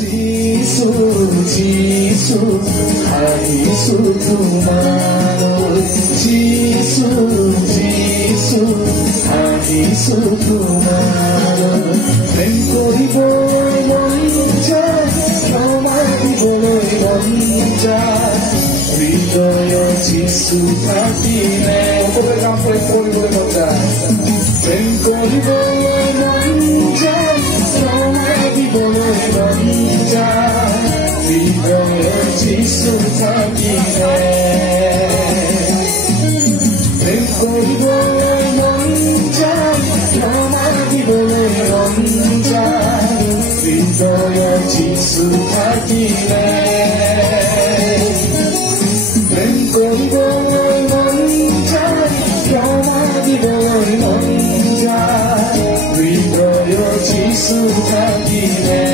যিশু যিশু আহিছো তোমালৈ যিশু যিশু আহিছো তোমালৈ প্ৰেম কৰিবলৈ মন যায় ক্ষমা দিবলৈ মন যায় হৃদয়ত যিশু থাকিলে সকলোৱে কাম কৰিবলৈ মন যায় প্ৰেম কৰিবলৈ মন যায় ক্ষমা দিবলৈ মন যায় হৃদয়ত যিশু থাকিলে প্ৰেম কৰিবলৈ মন যায় ক্ষমা দিবলৈ মন যায় হৃদয়ত যিশু থাকিলে প্ৰেম কৰিবলৈ মন যায় ক্ষমা দিবলৈ মন যায় হৃদয়ত যিশু থাকিলে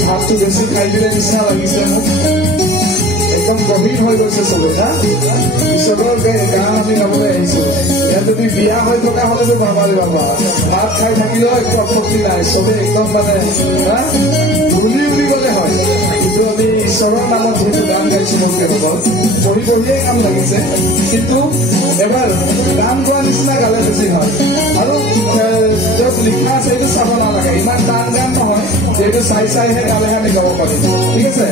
ভাতটো বেছি খাই দিলে নিচিনা লাগিছে মোক একদম গভীৰ হৈ গৈছে চবে না ঈশ্বৰৰ গান আমি গাবলৈ আহিছো ইয়াত যদি বিয়া হৈ থকা হলেতো ভাবাৰে বাবা ভাত খাই থাকিলেও একো আপত্তি নাই চবে একদম মানে উলি উলি গলে হয় কিন্তু আমি ঈশ্বৰৰ নামত যিহেতু গান গাইছো মোৰ কেৱল পঢ়ি পঢ়িয়ে কাম লাগিছে কিন্তু এবাৰ গান গোৱা নিচিনা গালে বেছি হয় আৰু য'ত লিখা আছে এইটো চাব নালাগে ইমান টান গান নহয় এইটো চাই চাইহে গালেহে আমি গাব পাৰিম ঠিক আছে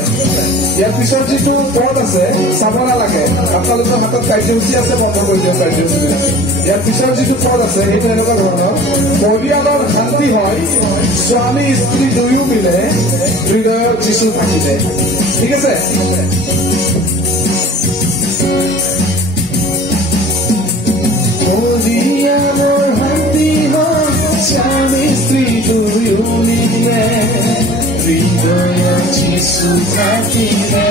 ইয়াৰ পিছত যিটো পদ আছে চাব নালাগে আপোনালোকৰ হাতত কাৰ্যসূচী আছে বন্ধ কৰি দিয়ক কাৰ্যসূচীবিলাক ইয়াৰ পিছত যিটো পদ আছে সেইটো এনেকুৱা ধৰণৰ পৰিয়ালৰ শান্তি হয় স্বামী স্ত্ৰী দুয়ো মিলে হৃদয়ত যিশু থাকিলে ঠিক আছে পৰিয়ালৰ শান্তি হয় স্বামী স্ত্ৰী দুয়ো মিলে হৃদয়ত যিশু থাকিলে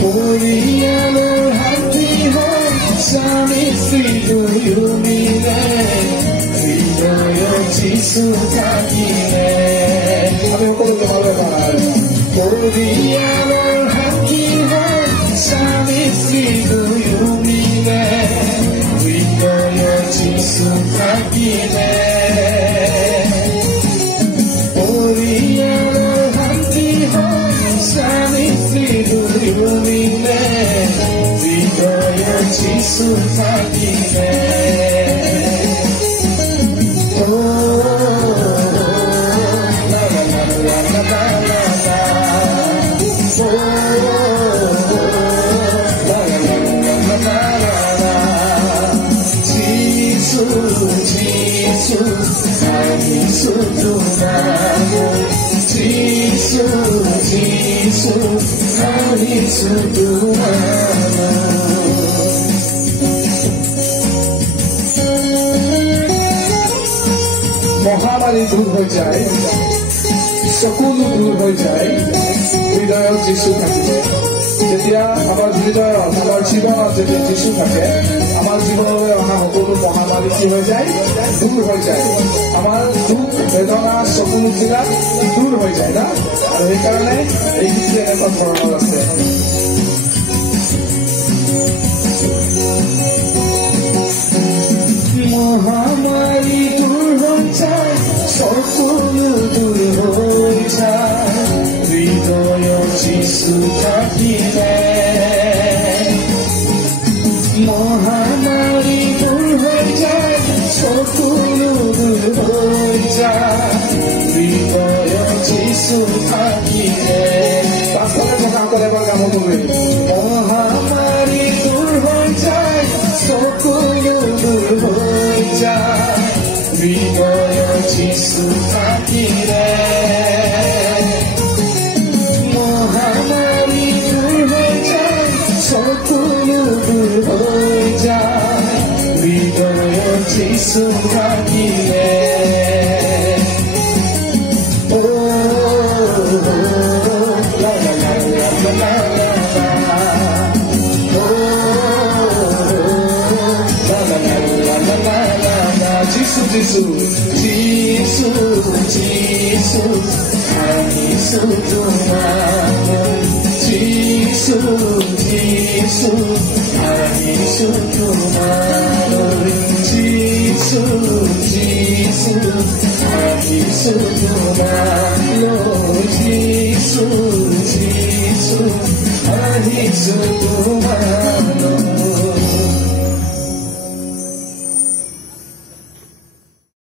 পৰিয়ালৰ শান্তি হয় স্বামী স্ত্ৰী দুয়ো মিলে হৃদয়ত যিশু থাকিলে আমি সকলো তোমালৈ ভাল পৰিয়ালৰ শান্তি হয় স্বামী স্ত্ৰী দুয়ো মিলে হৃদয়ত যিশু থাকিলে পৰিয়ালৰ শান্তি হয় স্বামী স্ত্ৰী দুয়ো মিলে হৃদয়ত যিশু থাকিলে মহামাৰী দূৰ হৈ যায় সকলো দূৰ হৈ যায় হৃদয়ত যিশু থাকিলে যেতিয়া আমাৰ হৃদয়ত আমাৰ জীৱনত যেতিয়া যিশু থাকে আমাৰ জীৱনলৈ অহা সকলো মহামাৰী কি হৈ যায় দূৰ হৈ যায় আমাৰ দুখ বেদনা সকলোবিলাক দূৰ হৈ যায় না আৰু সেইকাৰণে এই গীতটো এনেকুৱা ধৰণৰ আছে মহামাৰী দূৰ হৈ যায় সকলো দূৰ হৈ যায় হৃদয়ত যিশু থাকিলে মহামাৰী দূৰ হৈ যায় সকলো দূৰ হৈ যায় হৃদয়ত যিশু থাকিলে পাছফালে থকাসকলে এবাৰ কামত মহামাৰী দূৰ হৈ যায় সকলো দূৰ হৈ যায় হৃদয়ত যিশু থাকিলে মহামাৰী দূৰ হৈ যায় সকলো দূৰ হৈ যায় হৃদয়ত যিশু থাকিলে যিশু যিশু যিশু আহিছো তোমাৰ যিশু যিশু আহিছো তোমাৰ যিশু যিশু আহিছো তোমাৰ যিশু যিশু আহিছো তোমাৰ